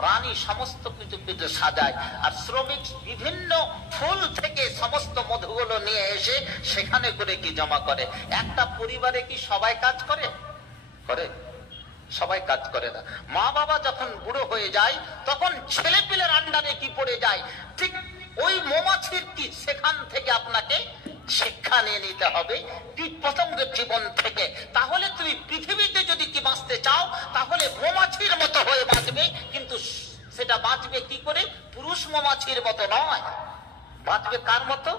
রানী সমস্ত কিছু কিছু সাজায়, আর শ্রমিক বিভিন্ন ফুল থেকে সমস্ত মধুগুলো নিয়ে এসে সেখানে করে কি জমা করে। একটা পরিবারে কি সবাই কাজ করে? করে? সবাই কাজ করে না। মা বাবা যখন বুড়ো হয়ে যায় তখন ছেলে পিলের আন্ডারে কি পড়ে যায়, ঠিক ওই মৌমাছির কি সেখান থেকে আপনাকে শিক্ষা নিয়ে নিতে হবে কীট পতঙ্গের জীবন থেকে। তাহলে তুমি পৃথিবীতে যদি কি বাঁচতে চাও তাহলে মৌমাছির মতো হয়ে বাঁচবে, কিন্তু সেটা বাঁচবে কি করে? পুরুষ মৌমাছির মতো নয়, বাঁচবে কার মতো?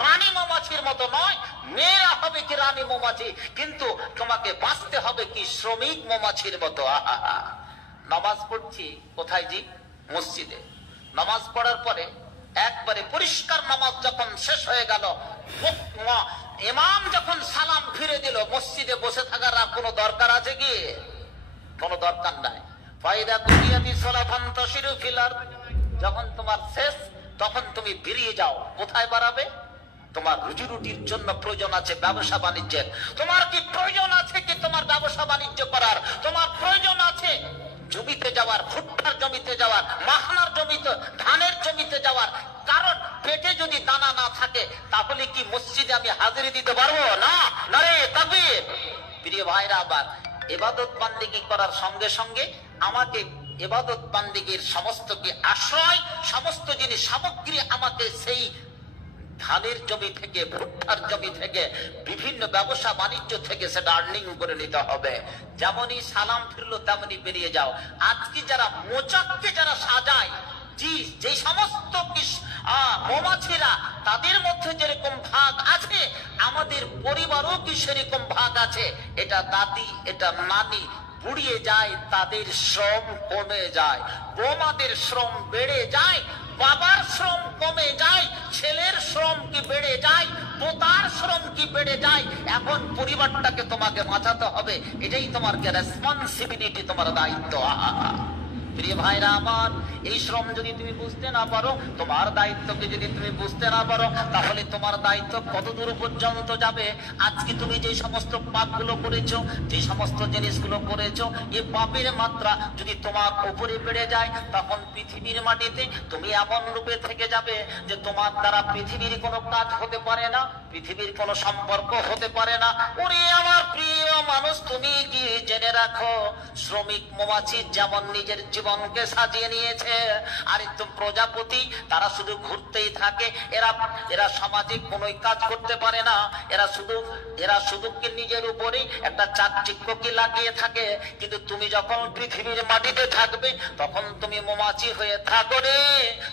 রানী মৌমাছির মতো নয়। মেয়েরা হবে কি রানী মৌমাছি, কিন্তু তোমাকে বাঁচতে হবে কি শ্রমিক মৌমাছির মতো। আহা, নামাজ পড়ছি কোথায় জি? মসজিদে। নামাজ পড়ার পরে একবারে পরিষ্কার নামাজ যখন শেষ হয়ে গেল, ইমাম যখন সালাম ফিরে দিল, মসজিদে বসে থাকার আর কোনো দরকার আছে কি? কোনো দরকার নাই। ফায়দা কুতিয়াতি সালাতান তাশিরু ফিল আরদ, যখন তোমার শেষ তখন তুমি বেরিয়ে যাও। কোথায় বাড়াবে? তোমার রুজি রুটির জন্য প্রয়োজন আছে ব্যবসা বাণিজ্যের। তোমার কি প্রয়োজন আছে কি তোমার ব্যবসা বাণিজ্য করার? তোমার প্রয়োজন আছে জমিতে যাওয়ার, ভুট্টার জমিতে যাওয়ার, মাখনার জমিতে, ধানের জমিতে যাওয়ার। কারণ পেটে যদি দানা না থাকে তাহলে কি মসজিদে আমি হাজিরি দিতে পারবো না? নারে তাকবীর। প্রিয় ভাইরা, আবার ইবাদত বান্দেগী করার সঙ্গে সঙ্গে আমাকে ইবাদত বান্দেগীর সমস্ত কি আশ্রয়, সমস্ত জিনিস সামগ্রী আমাকে সেই ধানের জমি থেকে, ভুট্টার জমি থেকে, বিভিন্ন ব্যবসা বাণিজ্য থেকে সেটা আর্নিং করে নিতে হবে। যেমনই সালাম ফিরলো তেমনি বেরিয়ে যাও। আজকে যারা মোচাককে যারা সাজায়, যে সমস্ত মৌমাছিরা, তাদের মধ্যে যেরকম ভাগ আছে আমাদের পরিবারও কি সেরকম ভাগ আছে। এটা দাদি, এটা নানি, বুড়িয়ে যায়, তাদের শ্রম কমে যায়, বৌমাদের শ্রম বেড়ে যায়, বাবার শ্রম কমে যায়, ছেলের শ্রম কি বেড়ে যায়, পোতার শ্রম কি বেড়ে যায়। এখন পরিবারটাকে তোমাকে বাঁচাতে হবে, এটাই তোমার রেসপন্সিবিলিটি, তোমার দায়িত্ব। প্রিয় ভাইরা আমার, এই শ্রম যদি তুমি বুঝতে না পারো, তোমার দায়িত্বকে যদি তুমি বুঝতে না পারো, তাহলে তোমার দায়িত্ব কত দূর পর্যন্ত যাবে। আজকে তুমি যে সমস্ত পাপগুলো করেছো, যে সমস্ত জিনিসগুলো করেছো, এই পাপের মাত্রা যদি তোমার উপরে বেড়ে যায়, তখন পৃথিবীর মাটিতে তুমি এমন রূপে থেকে যাবে যে তোমার দ্বারা পৃথিবীর কোনো কাজ হতে পারে না, পৃথিবীর কোনো সম্পর্ক হতে পারে না। ওরে আমার প্রিয় মানুষ, তুমি কি জেনে রাখো, শ্রমিক মৌমাছি যেমন নিজের জীবনকে সাজিয়ে নিয়েছে, আর একটু প্রজাপতি তারা শুধু ঘুরতেই থাকে, এরা সামাজিক কোনো কাজ করতে পারে না, এরা শুধু কি নিজের উপরে একটা চাকচিক্য কি লাগিয়ে থাকে। কিন্তু তুমি যখন পৃথিবীর মাটিতে থাকবে, তখন তুমি মৌমাছি হয়ে থাকো রে,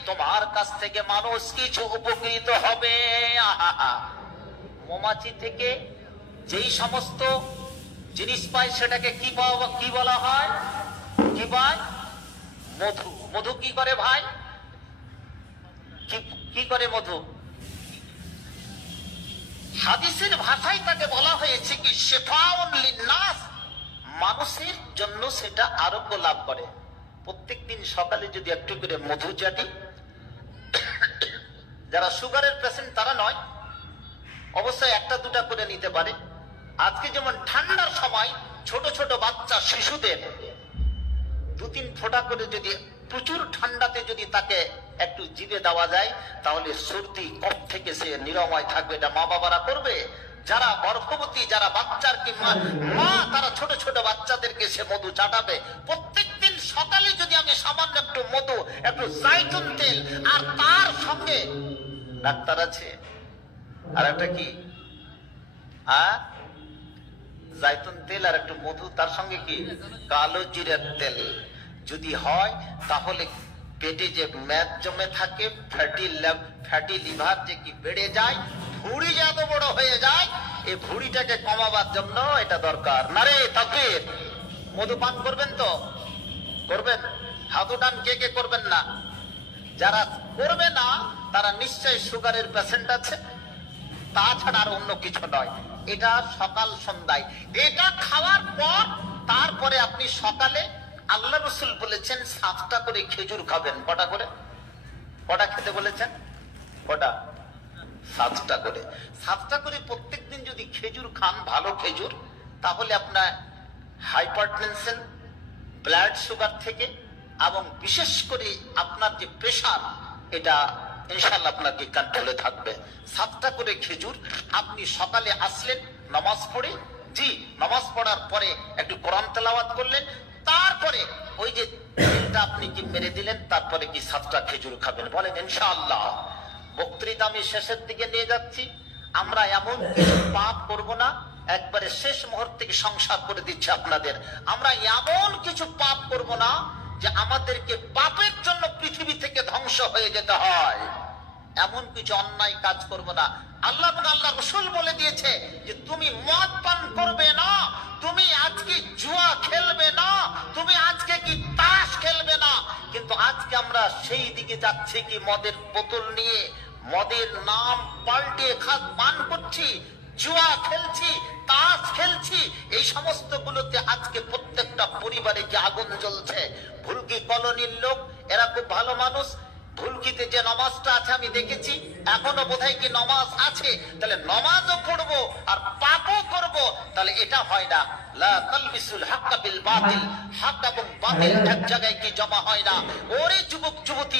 তোমার কাছ থেকে মানুষ কিছু উপকৃত হবে। মৌমাছি থেকে যেই সমস্ত জিনিস পায় সেটাকে কি বলা হয়, কি পায়? মধু। মধু কি করে ভাই, কি করে মধু? হাদিসের ভাষায় তাকে বলা হয়েছে কি শিফাউন লিন্নাস, মানুষের জন্য সেটা আরোগ্য লাভ করে। প্রত্যেকদিন সকালে যদি একটু করে মধু চাটি, যারা সুগারের পেশেন্ট তারা নয়, অবশ্যই একটা দুটা করে নিতে পারে। আজকে যেমন ঠান্ডার সময় ছোট ছোট বাচ্চা শিশুদের 2-3 ফোঁটা করে যদি প্রচুর ঠান্ডাতে যদি তাকে একটু জিভে দেওয়া যায়, তাহলে সর্দি কফ থেকে সে নিরাময় থাকবে। এটা মা বাবারা করবে। যারা গর্ভবতী, যারা বাচ্চার কি মা, তারা ছোট ছোট বাচ্চাদেরকে সে মধু চাটাবে। প্রত্যেকদিন সকালে যদি আমি সামান্য একটু মধু, একটু জাইতুন তেল, আর তার সঙ্গে ডাক্তার আছে আর একটা কি জাইতুন তেল আর একটু মধু, তার সঙ্গে কি কালো জিরের তেল যদি হয়, তাহলে পেটে যে মেদ জমে থাকে, ফ্যাটি লিভার যে কি বেড়ে যায়, ভুঁড়ি যে এত বড় হয়ে যায়, এই ভুঁড়িটাকে কমাবার জন্য এটা দরকার। না রে তাকবীর, মধু পান করবেন তো? করবেন? হাত উঠান কে কে করবেন না। যারা করবে না তারা নিশ্চয়ই সুগারের পেশেন্ট আছে, তাছাড়া আর অন্য কিছু নয়। এটা সকাল সন্ধ্যায় এটা খাওয়ার পর, তারপরে আপনি সকালে আল্লাহ রসুল বলেছেন 7টা করে খেজুর খাবেন। কটা করে? কটা খেতে বলেছেন? কটা? 7টা করে। 7টা করে প্রত্যেকদিন যদি খেজুর খান, ভালো খেজুর, তাহলে আপনার হাইপারটেনশন, ব্লাড সুগার থেকে, এবং বিশেষ করে আপনার যে প্রেশার, এটা ইনশাআল্লাহ আপনার কি কন্ট্রোলে থাকবে। 7টা করে খেজুর আপনি সকালে আসলেন, নামাজ পড়ে, জি নামাজ পড়ার পরে একটু কোরআন তেলাওয়াত করলেন, তারপরে ওই যে তেলটা আপনি কি মেরে দিলেন, তারপরে কি 7টা খেজুর খাবেন। বলেন ইনশাআল্লাহ। বক্তৃতা আমি শেষের দিকে নিয়ে যাচ্ছি। আমরা এমন কিছু পাপ করব না, একবারে শেষ মুহূর্তে সংসার করে দিচ্ছে আপনাদের। আমরা এমন কিছু পাপ করব না যে আমাদেরকে পাপের জন্য পৃথিবী থেকে ধ্বংস হয়ে যেতে হয়। এমন কিছু অন্যায় কাজ করব না। আল্লাহ রসুল বলে দিয়েছে যে তুমি মদ পান করবে না, তুমি আজকে জুয়া খেলবে না, তুমি আজকে কি তাস খেলবে না। কিন্তু আজকে আমরা সেই দিকে যাচ্ছি কি মদের বোতল নিয়ে, মদের নাম পাল্টে পান করছি, জুয়া খেলছি, তাস খেলছি। এই সমস্ত গুলোতে আজকে প্রত্যেকটা পরিবারে কি আগুন জ্বলছে। ভুলকি কলোনির লোক, এরা খুব ভালো মানুষ। ভুলকিতে যে নমাজটা আছে আমি দেখেছি, এখনো বোধহয় কি নমাজ আছে। তাহলে নমাজও পড়বো আর পাপও করবো, তাহলে এটা হয় না। লা তালবিসুল হাক্কা বিল বাতিল, হক এবং বাতিল এক জায়গায় কি জমা হয় না। ওরে যুবক যুবতী,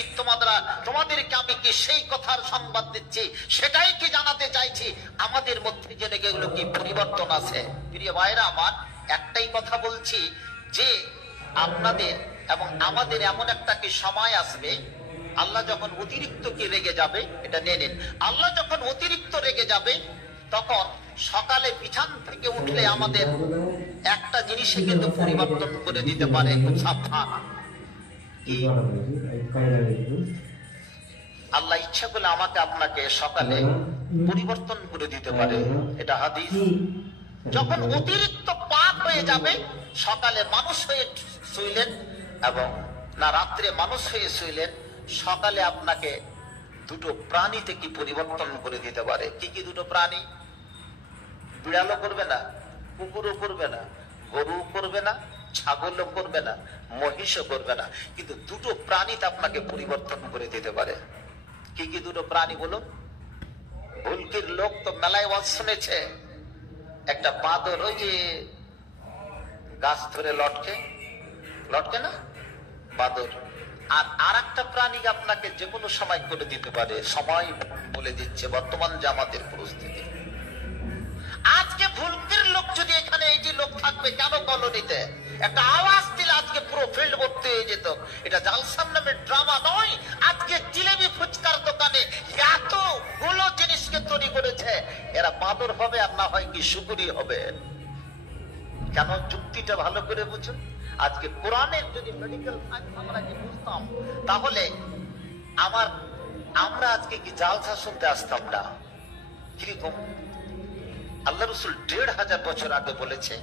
তোমাদেরকে আমি কি সেই কথার সংবাদ দিচ্ছি, সেটাই কি জানাতে চাইছি। আমাদের মধ্যে যে এগুলো কি পরিবর্তন আছে। প্রিয় ভাইরা আমার, একটাই কথা বলছি যে আপনাদের এবং আমাদের এমন একটা কি সময় আসবে, আল্লাহ যখন অতিরিক্ত কি রেগে যাবে, এটা নিয়ে নিন। আল্লাহ যখন অতিরিক্ত রেগে যাবে, তখন সকালে বিছান থেকে উঠলে আমাদের একটা জিনিসে কিন্তু পরিবর্তন করে দিতে পারে। খুব সাবধান। কি আল্লাহ ইচ্ছা করলে আমাকে আপনাকে সকালে পরিবর্তন করে দিতে পারে, এটা হাদিস। যখন অতিরিক্ত পাপ পাপ হয়ে যাবে। সকালে মানুষ হয়ে শুইলেন এবং না রাত্রে মানুষ হয়ে শুইলেন, সকালে আপনাকে দুটো প্রাণীতে কি পরিবর্তন করে দিতে পারে। কি কি দুটো প্রাণী? বিড়ালও করবে না, কুকুরও করবে না, গরু করবে না, ছাগলও করবে না, মহিষও করবে না, কিন্তু দুটো প্রাণীতে আপনাকে পরিবর্তন করে দিতে পারে। কি কি দুটো প্রাণী বলুন? ভুলকির লোক তো মেলায় ওয়াজ শুনেছে, একটা বাঁদর, ওই যে গাছ ধরে লটকে লটকে না বাঁদর, আর একটা প্রাণী আপনাকে যে কোনো সময় করে দিতে পারে। সময় বলে দিচ্ছে বর্তমান যে আমাদের পরিস্থিতি। আজকে ভুলকির লোক যদি এখানে এই যে লোক থাকবে কেন কলোনিতে, একটা আওয়াজ দিলে আজকে পুরো ফিল্ড ভর্তি হয়ে যেত। এটা জালসার নামের ড্রামা নয়। আজকে জিলেবি ফুচকার দোকানে এতগুলো জিনিসকে তৈরি করেছে, এরা বাঁদর হবে আর না হয় কি শুকুরি হবে। কেন? যুক্তিটা ভালো করে বুঝুন। আজকে কোরআনের যদি মেডিকেল সায়েন্স আমরা কি বুঝতাম, তাহলে আমরা আজকে কি জালসা শুনতে আসতাম না। কিরকম? আল্লাহ রাসূল ১৫০০ বছর আগে বলেছে,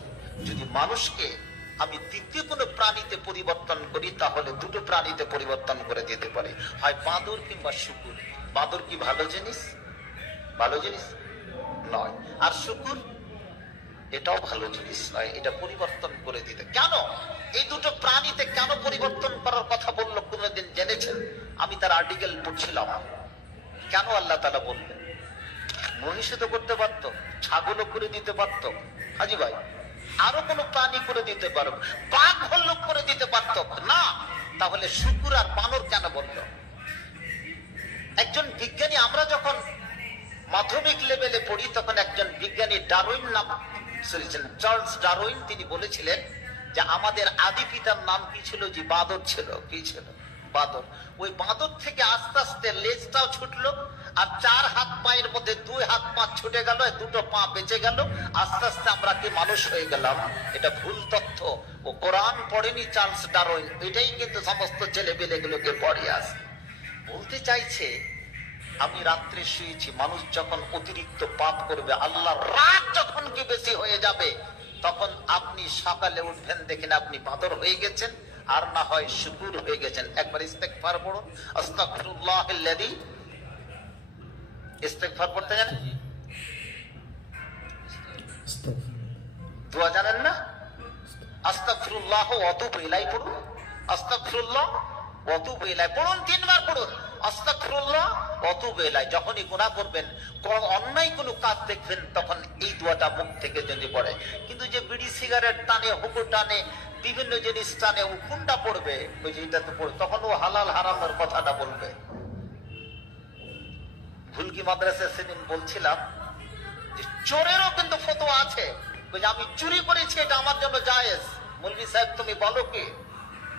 যদি মানুষকে আমি তৃতীয় কোনো প্রাণীতে পরিবর্তন করি তাহলে দুটো প্রাণীতে পরিবর্তন করে দিতে পারে, হয় বাঁদর কিংবা শুকুর। বাঁদর কি ভালো জিনিস? ভালো জিনিস নয়। আর শুকুর এটাও ভালো জিনিস নয়, এটা পরিবর্তন করে দিতে। কেন এই দুটো প্রাণীতে কেন পরিবর্তন করার কথা বললো কোনদিন জেনেছেন? আমি তার আর্টিকেল পড়ছিলাম। কেন আল্লাহ তাআলা বললেন? মহিষে তো করতে পারতো, ছাগলও করে দিতে পারতো, হাজি ভাই আরো কোনো প্রাণী করে দিতে পারো, বাঘ ভাল্লুক করে দিতে পারতো না, তাহলে শুকুর আর বানর কেন বললো? একজন বিজ্ঞানী, আমরা যখন মাধ্যমিক লেভেলে পড়ি তখন একজন বিজ্ঞানী ডারউইন নাম শুনেছেন, চার্লস ডারউইন, তিনি বলেছিলেন যে আমাদের আদি পিতার নাম কি ছিল? যে বাঁদর ছিল। কি ছিল? বাঁদর। ওই বাঁদর থেকে আস্তে আস্তে লেজটাও ছুটলো, আর ৪ হাত পায়ের মধ্যে ২ হাত পা ছুটে গেল, দুটো পা বেঁচে গেল, আস্তে আস্তে আমরা কি মানুষ হয়ে গেলাম। এটা ভুল তথ্য। ও কোরআন পড়েনি চার্লস ডারউইন, এটাই কিন্তু সমস্ত ছেলে পেলেগুলোকে পড়িয়ে আসে। বলতে চাইছে, আমি রাত্রে শুয়েছি, মানুষ যখন অতিরিক্ত পাপ করবে, আল্লাহর রাগ যখন কি বেশি হয়ে যাবে, তখন আপনি সকালে উঠবেন, দেখেন আপনি বাঁদর হয়ে গেছেন, আর না হয় শুকুর হয়ে গেছেন। একবার ইস্তেগফার পড়ুন, আস্তাগফিরুল্লাহাল্লাযী। ইস্তেগফার পড়তে জানেন? দোয়া জানেন না? আস্তাগফিরুল্লাহ ওয়া আতুবু ইলাইহি পড়ুন। আস্তাগফিরুল্লাহ ওয়া আতুবু ইলাইহি পড়ুন, ৩ বার পড়ুন। আস্তাগফিরুল্লাহ ওয়া আতুবু ইলাইহি। যখনই গুনাহ করবেন, কোন অন্যায় কোনো কাজ দেখবেন, তখন এই দোয়াটা মুখ থেকে যদি পড়ে। কিন্তু যে বিড়ি সিগারেট টানে, হুকু টানে, বিভিন্ন জিনিস টানে, ও কোনটা পড়বে? ওই যে এটা তো পড়বে, তখন ও হালাল হারামের কথাটা বলবে। ভুলকি মাদ্রাসায় সেদিন বলছিলাম যে চোরেরও কিন্তু ফতোয়া আছে, আমি চুরি করেছি, এটা আমার জন্য জায়েজ। মৌলভী সাহেব তুমি বলো কি?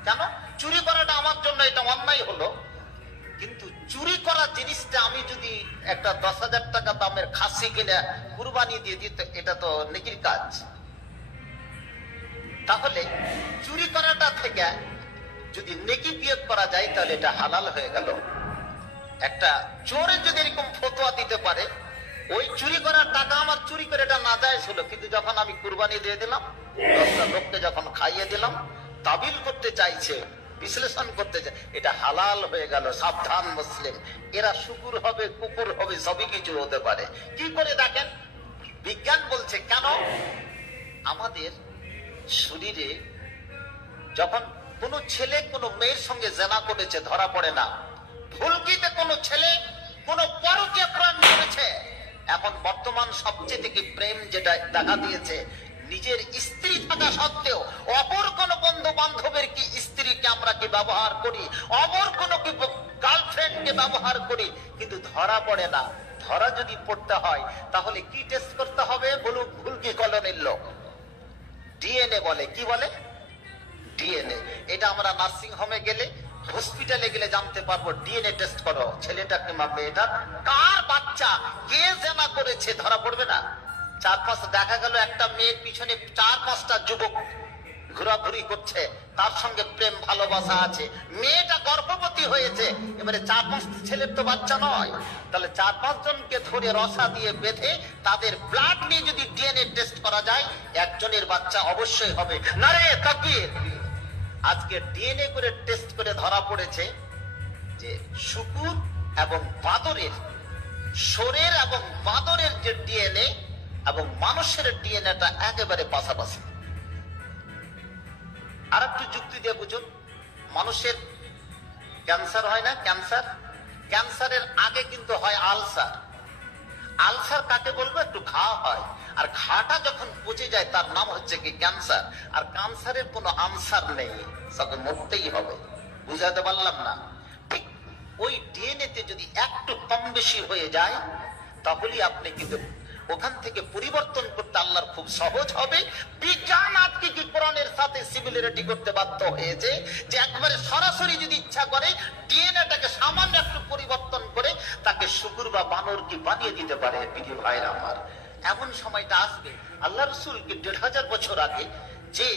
কেন? চুরি করাটা আমার জন্য এটা অন্যায় হলো, কিন্তু চুরি করা জিনিসটা আমি যদি একটা ১০,০০০ টাকা দামের খাসি কিনে কুরবানি দিয়ে দিই, এটা তো নেকির কাজ। তাহলে চুরি করাটা থেকে যদি নেকি বিয়োগ করা যায়, তাহলে এটা হালাল হয়ে গেল। একটা চোরে যদি এরকম ফতোয়া দিতে পারে, ওই চুরি করার টাকা আমার চুরি করে এটা নাজায়েজ হলো, কিন্তু যখন আমি কুরবানি দিয়ে দিলাম, ১০টা লোককে যখন খাইয়ে দিলাম, তাবিল করতে চাইছে, বিশ্লেষণ করতে চাই, এটা হালাল হয়ে গেল। সাবধান মুসলিম, এরা শুকুর হবে, কুকুর হবে, সবই কিছু হতে পারে। কি করে দেখেন? বিজ্ঞান বলছে কেন আমাদের শরীরে যখন কোনো ছেলে কোনো মেয়ের সঙ্গে জেনা করেছে, ধরা পড়ে না, ভুলকিতে কোনো ছেলে কোনো পরকীয়া প্রেম করেছে, এখন বর্তমান সবচেয়ে থেকে প্রেম যেটা দেখা দিয়েছে, নিজের স্ত্রী থাকা সত্ত্বেও অপর কোন বন্ধু বান্ধবের কি স্ত্রীকে আমরা কি ব্যবহার করি, অপর কোন কি গার্লফ্রেন্ডকে ব্যবহার করি, কিন্তু ধরা পড়ে না। ধরা যদি পড়তে হয় তাহলে কি টেস্ট করতে হবে বলুন? ভুলকি কলোনির লোক ডিএনএ বলে। কি বলে? ডিএনএ। এটা আমরা নার্সিং হোমে গেলে, হসপিটালে গেলে জানতে পারবো। ডিএনএ টেস্ট করো, ছেলেটা কিংবা মেয়েটা কার বাচ্চা, কে জেনা করেছে, ধরা পড়বে না? ৪-৫ দেখা গেল একটা মেয়ের পিছনে ৪-৫টা যুবক ঘোরাঘুরি করছে, তার সঙ্গে প্রেম ভালোবাসা আছে, মেয়েটা গর্ভবতী 5টি হয়েছে, এবারে 4-5 ছেলের তো বাচ্চা নয়, তাহলে 4-5 জনকে ধরে রসা দিয়ে বেঁধে তাদের ব্লাড নিয়ে যদি ডিএনএ টেস্ট করা যায়, একজনের বাচ্চা অবশ্যই হবে। নারে তাকবীর। আজকে ডিএনএ করে টেস্ট করে ধরা পড়েছে যে শুকুর এবং বাদরের, শোরের এবং বাদরের যে ডিএনএ এবং মানুষের ডিএনএটা একেবারে পাশাপাশি। আর একটু যুক্তি দিয়ে বুঝুন, মানুষের ক্যান্সার হয় না? ক্যান্সারের আগে কিন্তু হয় আলসার। আলসার কাকে বলবো? একটু ঘা হয়, আর ঘাটা যখন পচে যায় তার নাম হচ্ছে কি ক্যান্সার। আর ক্যান্সারের কোনো আনসার নেই, সবে মরতেই হবে। বুঝাতে পারলাম না? ঠিক ওই ডিএনএ তে যদি একটু কম বেশি হয়ে যায়, তাহলে আপনি কিন্তু ওখান থেকে পরিবর্তন করতে আল্লাহর খুব সহজ হবে। বিজ্ঞান আজকে কি কোরআনের সাথে সিমিলারিটি করতে বাধ্য হয়েছে যে একবারে সরাসরি যদি ইচ্ছা করে ডিএনএটাকে সামান্য একটু পরিবর্তন করে তাকে শুকুর বা বানর কি বানিয়ে দিতে পারে। প্রিয় ভাইরা আমার, এমন সময়টা আসবে। আল্লাহ রাসূলকে ১৫০০ বছর আগে যে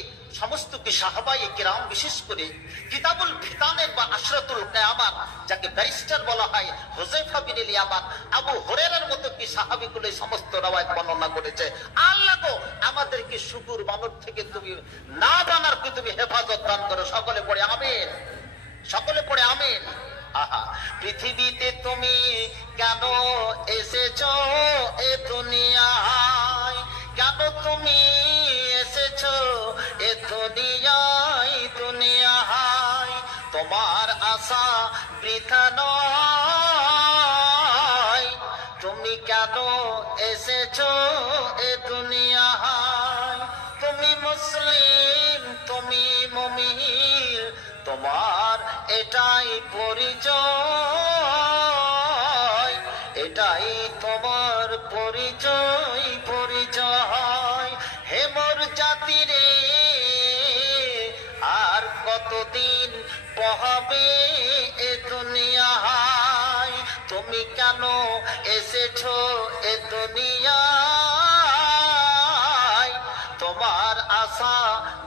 সমস্ত কি সাহাবায়ে কেরাম, বিশেষ করে কিতাবুল ফিতানের বা আশরাতুল কিয়ামাত, যাকে ব্যারিস্টার বলা হয়, হুযায়ফা বিন ইয়ামান, আবু হুরায়রার মতো কি সাহাবীগুলো সমস্ত রওয়ায়াত বর্ণনা করেছে, আল্লাহ গো আমাদেরকে শুকুর বানর থেকে তুমি না বানার কি তুমি হেফাজত দান করো। সকলে পড়ে আমিন, সকলে পড়ে আমিন। আহা, পৃথিবীতে তুমি কেন এসেছো এ দুনিয়ায়, কেন তুমি এসেছো এ দুনিয়ায়, দুনিয়ায় তোমার আশা বৃথা নয়, তুমি কেন এসেছো এ দুনিয়ায়। তুমি মুসলিম, তুমি মুমিন, তোমার এটাই পরিচয়, এটাই তোমার পরিচয়, পরিচয়। হে মোর জাতি রে, আর কতদিন পোহাবে এ দুনিয়ায়, তুমি কেন এসেছো এ দুনিয়ায়, তোমার আশা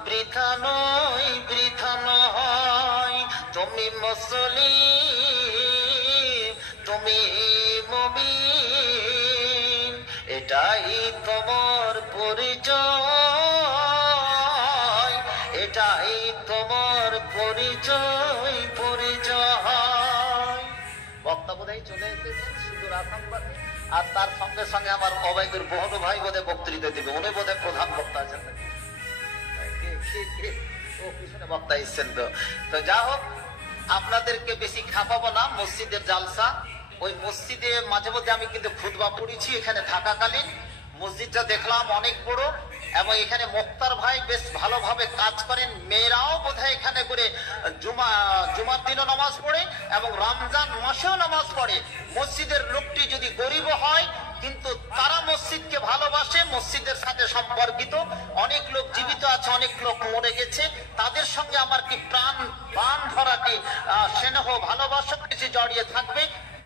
বৃথা নয়, বৃথা নয়। তুমি মুসলিম, তুমি মুমিন, এটাই তোমার পরিচয়, এটাই তোমার পরিচয়, পরিচয়। বক্তা বোধহয় চলে এসেছেন সুদূর আসামবাদী, আর তার সঙ্গে সঙ্গে আমার অবাইদুর বহন ভাই বোধহয় বক্তৃতা দেবে, উনি বোধহয় প্রধান বক্তা আছেন। ও পিছনে বক্তা এসছেন। তো যা হোক, আপনাদেরকে বেশি খাপাবো না। মসজিদের জালসা, ওই মসজিদে মাঝে মধ্যে আমি কিন্তু খুতবা পড়েছি এখানে থাকাকালীন। মসজিদটা দেখলাম অনেক বড়, এবং এখানে মোক্তার ভাই বেশ ভালোভাবে কাজ করেন। মেয়েরাও বোধহয় এখানে করে জুমার দিনও নামাজ পড়ে এবং রমজান মাসেও নামাজ পড়ে। মসজিদের লোকটি যদি গরিব হয়, কিন্তু তারা মসজিদকে ভালোবাসে, মসজিদের সাথে সম্পর্কিত। অনেক লোক জীবিত আছে, অনেক লোক মরে গেছে, তাদের সঙ্গে আমার কি প্রাণ ভরা কি স্নেহ ভালোবাসা কিছু জড়িয়ে থাকবে।